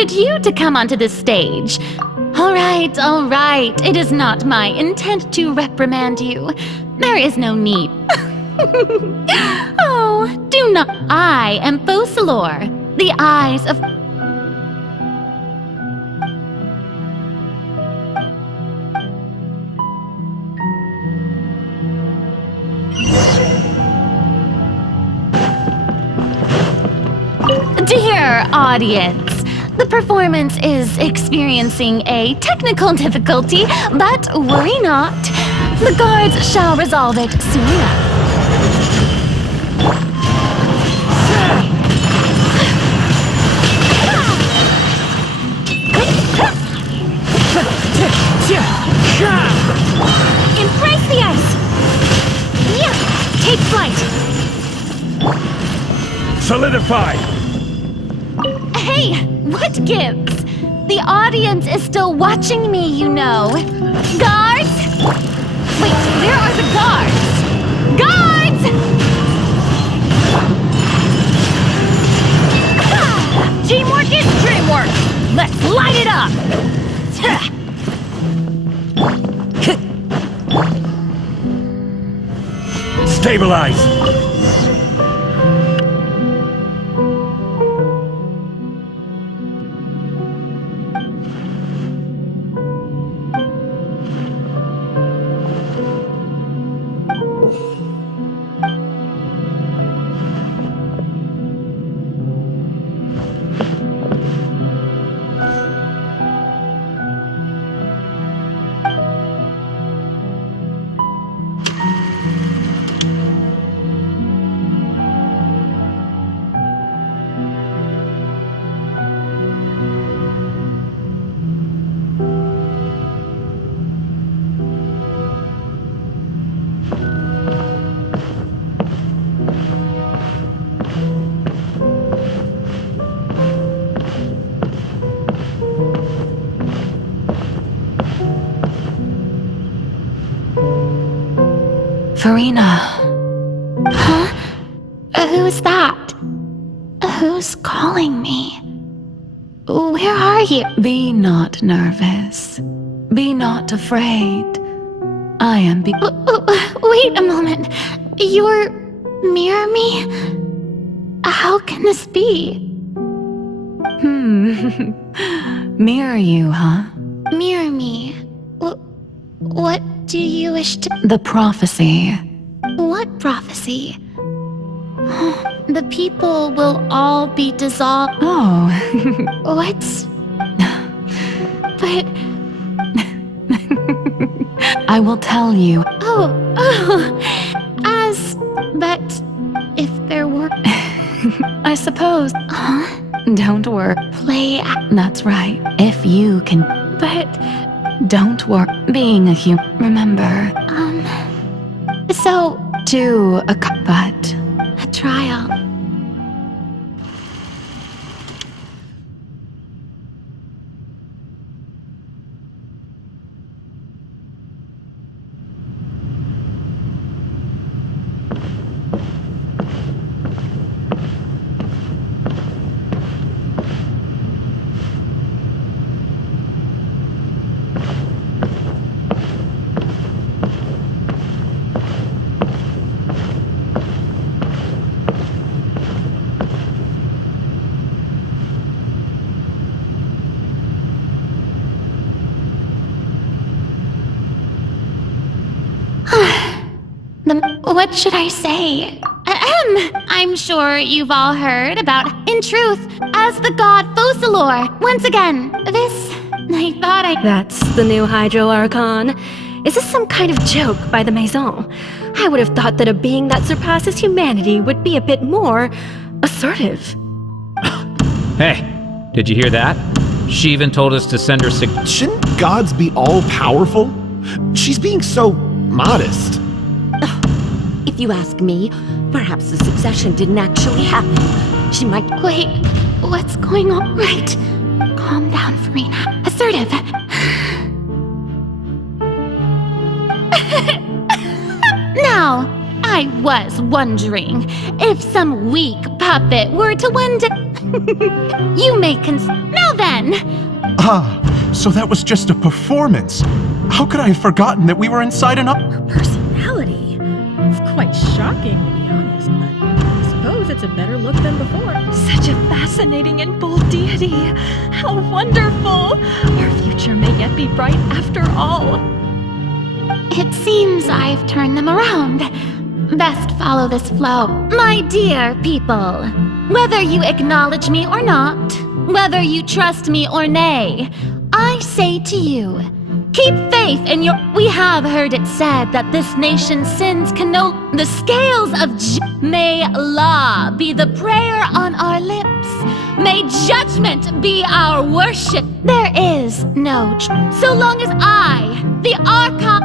invited you to come onto this stage. All right. It is not my intent to reprimand you. There is no need. Oh, do not. I am Focalors, the eyes of... Dear audience, the performance is experiencing a technical difficulty, but worry not. The guards shall resolve it soon enough. Embrace the ice! Yeah, take flight! Solidify! Hey, what gives? The audience is still watching me, you know. Guards! Wait, where are the guards? Guards! Teamwork is dreamwork! Let's light it up! Stabilize! Farina. Huh? Who's that? Who's calling me? Where are you? Be not nervous. Be not afraid. I am Wait a moment. You're near me? How can this be? Mirror you, huh? Mirror me? What do you wish to... The prophecy. What prophecy? The people will all be dissolved. Oh. What? But... I will tell you. But if there were... I suppose. Huh? Don't worry. Play... That's right. If you can... But... Don't worry. Being a human. Remember. So... Do a but... A trial. What should I say? I'm sure you've all heard about, in truth, as the god Focalors. Once again, this, I thought I... That's the new Hydro Archon. Is this some kind of joke by the Maison? I would have thought that a being that surpasses humanity would be a bit more assertive. Hey, did you hear that? She even told us to send her Shouldn't gods be all-powerful? She's being so modest. If you ask me, perhaps the succession didn't actually happen. She might... Wait, what's going on? Right. Calm down, Farina. Assertive. Now, I was wondering if some weak puppet were to one day... You may Now then, again. Ah, so that was just a performance. How could I have forgotten that we were inside an up? Personality? It's quite shocking, to be honest, but I suppose it's a better look than before. Such a fascinating and bold deity. How wonderful! Our future may yet be bright after all. It seems I've turned them around. Best follow this flow. My dear people, whether you acknowledge me or not, whether you trust me or nay, I say to you, keep faith in your... We have heard it said that this nation's sins can no... The scales of May law be the prayer on our lips. May judgment be our worship. There is no... So long as I, the Archon...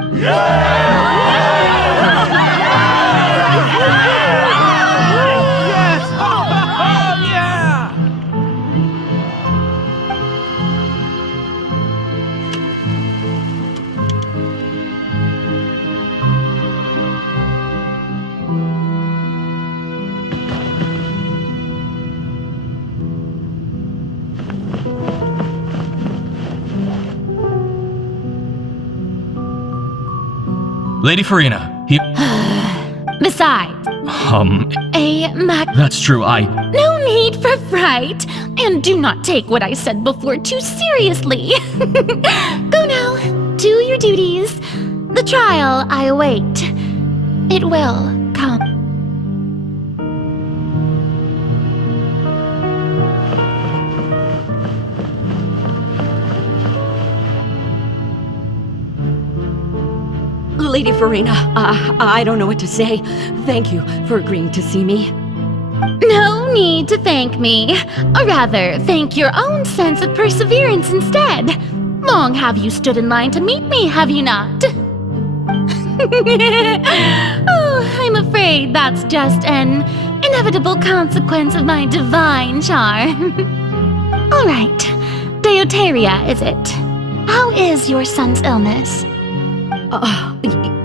Lady Farina, Besides, that's true, no need for fright, and do not take what I said before too seriously. Go now, do your duties. The trial I await. It will come. Lady Farina, I don't know what to say. Thank you for agreeing to see me. No need to thank me. Or rather, thank your own sense of perseverance instead. Long have you stood in line to meet me, have you not? Oh, I'm afraid that's just an inevitable consequence of my divine charm. All right, Deoteria, is it? How is your son's illness?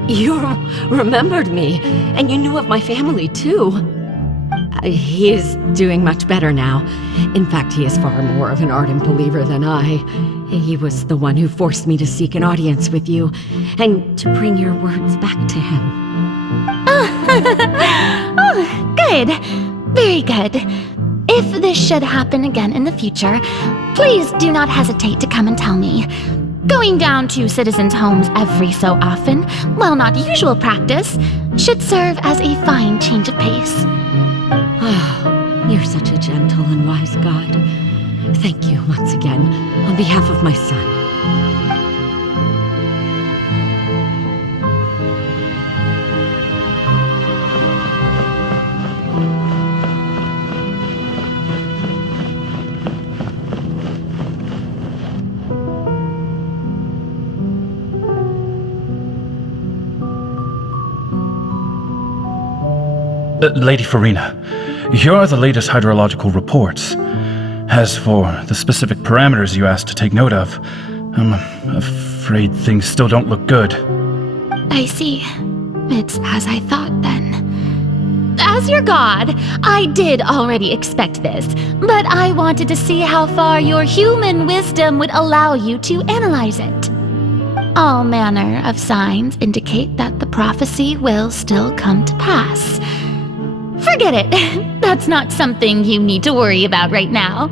You remembered me, and you knew of my family, too. He is doing much better now. In fact, he is far more of an ardent believer than I. He was the one who forced me to seek an audience with you, and to bring your words back to him. Oh, good. Very good. If this should happen again in the future, please do not hesitate to come and tell me. Going down to citizens' homes every so often, while not usual practice, should serve as a fine change of pace. Oh, you're such a gentle and wise God. Thank you once again, on behalf of my son. Lady Farina, here are the latest hydrological reports. As for the specific parameters you asked to take note of, I'm afraid things still don't look good. I see. It's as I thought then. As your god, I did already expect this, but I wanted to see how far your human wisdom would allow you to analyze it. All manner of signs indicate that the prophecy will still come to pass. Forget it. That's not something you need to worry about right now.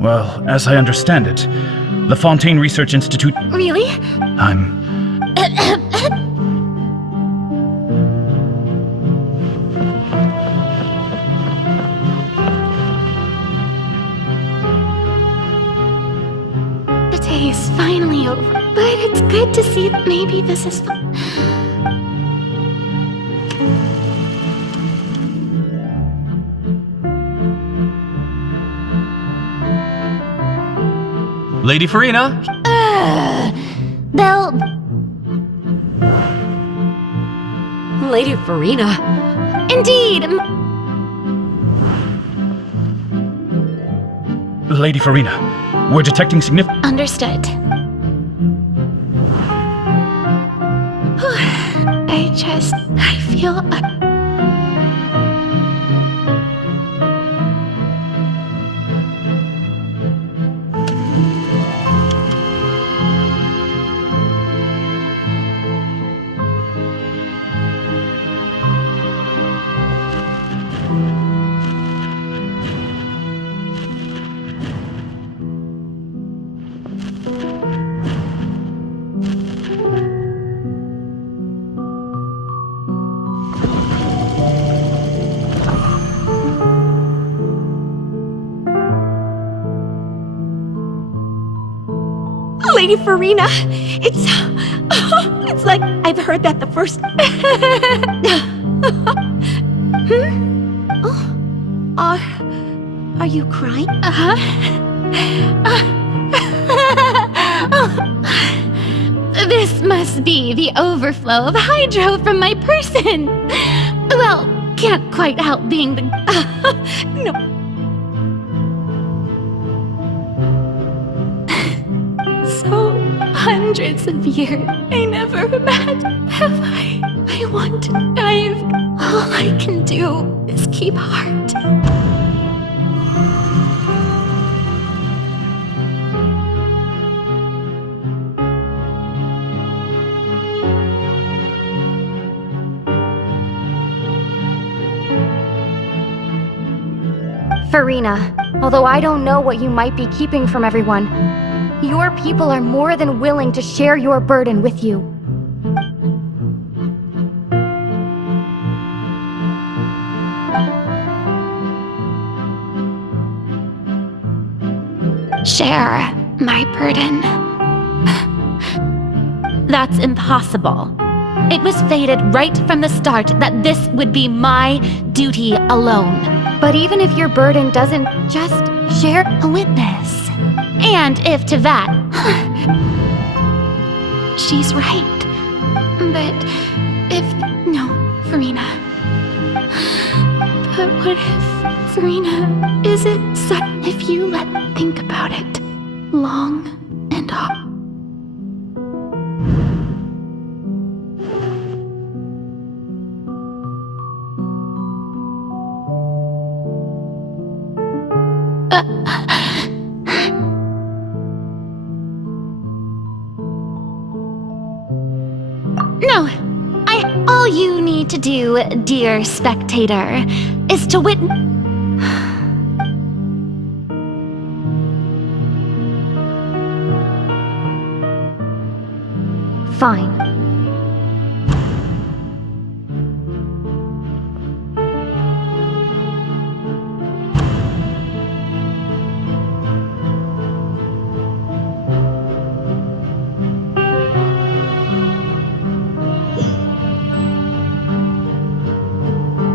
Well, as I understand it, the Fontaine Research Institute... Really? The day is finally over, but it's good to see that maybe this is fun. Lady Farina? They'll... Lady Farina. Indeed. Lady Farina, we're detecting significant... Understood. I feel... Lady Farina, it's like I've heard that the first... Are you crying? This must be the overflow of hydro from my person. Well, can't quite help being the... No. So, hundreds of years, I never imagined, have I? I want to dive. All I can do is keep heart. Farina, although I don't know what you might be keeping from everyone, your people are more than willing to share your burden with you. Share my burden. That's impossible. It was fated right from the start that this would be my duty alone. But even if your burden doesn't, just share A witness. And if to that... She's right. But if... No, Farina. But what if, Farina, is it if you think about it long and hard? No, all you need to do, dear spectator, is to witness. fine.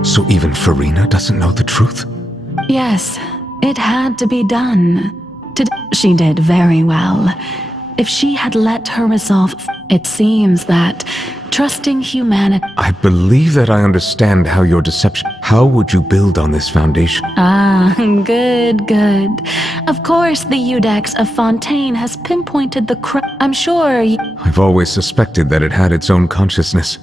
So even Farina doesn't know the truth? Yes, it had to be done. She did very well. If she had let her resolve, it seems that trusting humanity... I believe that I understand how your deception... How would you build on this foundation? Ah, good. Of course, the Eudex of Fontaine has pinpointed the I'm sure I've always suspected that it had its own consciousness.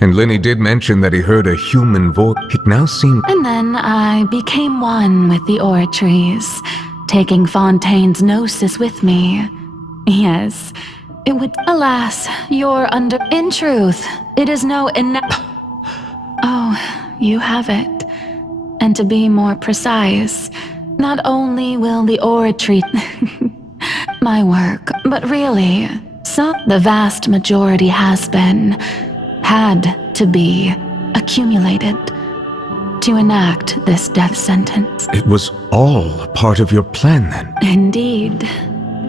And Lenny did mention that he heard a human voice. It now seemed... And then I became one with the oratories, taking Fontaine's gnosis with me. Yes, it would... Alas, you're under... In truth, it is no... Oh, you have it. And to be more precise, not only will the oratory... my work, but really, the vast majority has been... had to be accumulated to enact this death sentence. It was all a part of your plan, then? Indeed.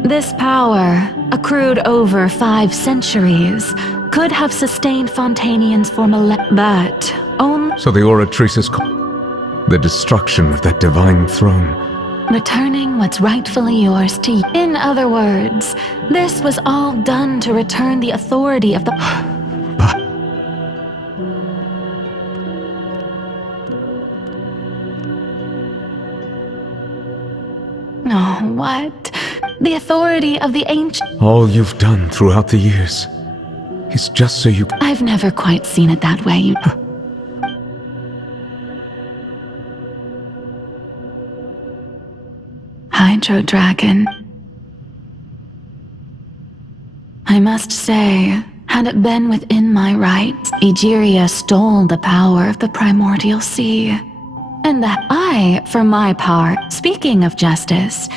This power, accrued over 5 centuries, could have sustained Fontainians for millennia, but only... So the Oratrice is the destruction of that divine throne. Returning what's rightfully yours to you. In other words, this was all done to return the authority of the... But... Oh, what? The authority of the ancient... All you've done throughout the years is just so you... I've never quite seen it that way. Hydro Dragon. I must say, had it been within my rights, Egeria stole the power of the primordial sea. And that I, for my part, speaking of justice,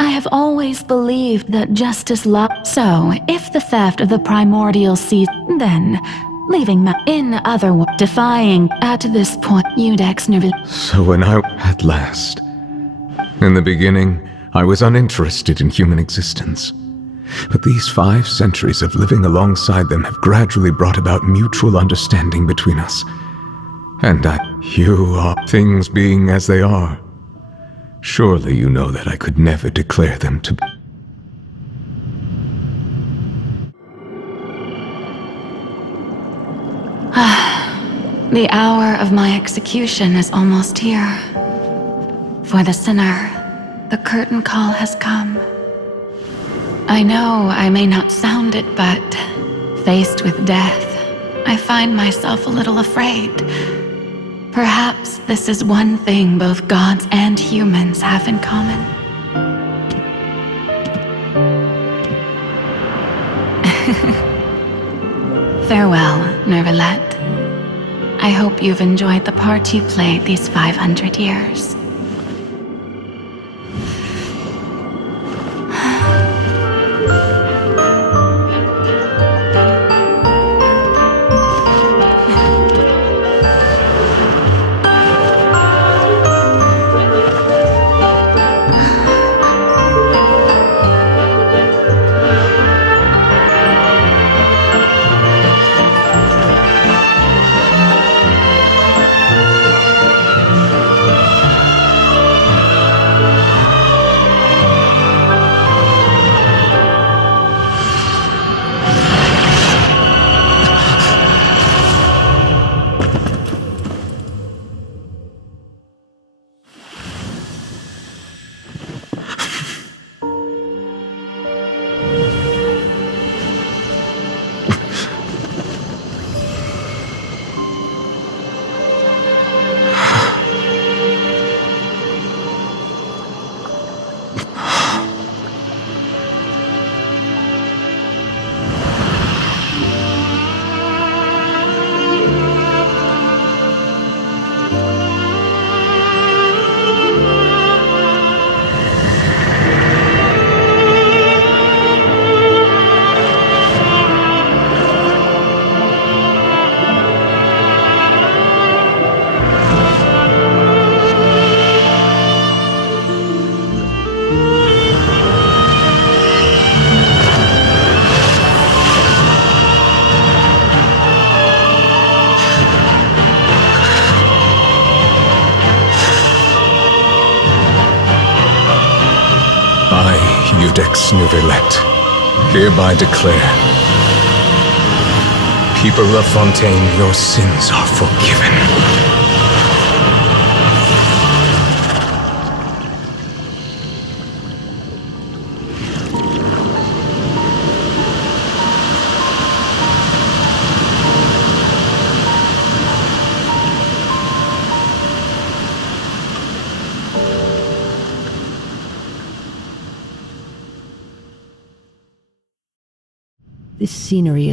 I have always believed that justice So, if the theft of the primordial sea, then, leaving in other words, defying, at this point, Eudex Nervil... So when at last... In the beginning, I was uninterested in human existence. But these 5 centuries of living alongside them have gradually brought about mutual understanding between us. And you are things being as they are. Surely you know that I could never declare them to be. The hour of my execution is almost here. For the sinner, the curtain call has come. I know I may not sound it, but faced with death, I find myself a little afraid. Perhaps this is one thing both gods and humans have in common. Farewell, Nervalette. I hope you've enjoyed the part you played these 500 years. Judex Nervalette, hereby declare, people of Fontaine, your sins are forgiven. This scenery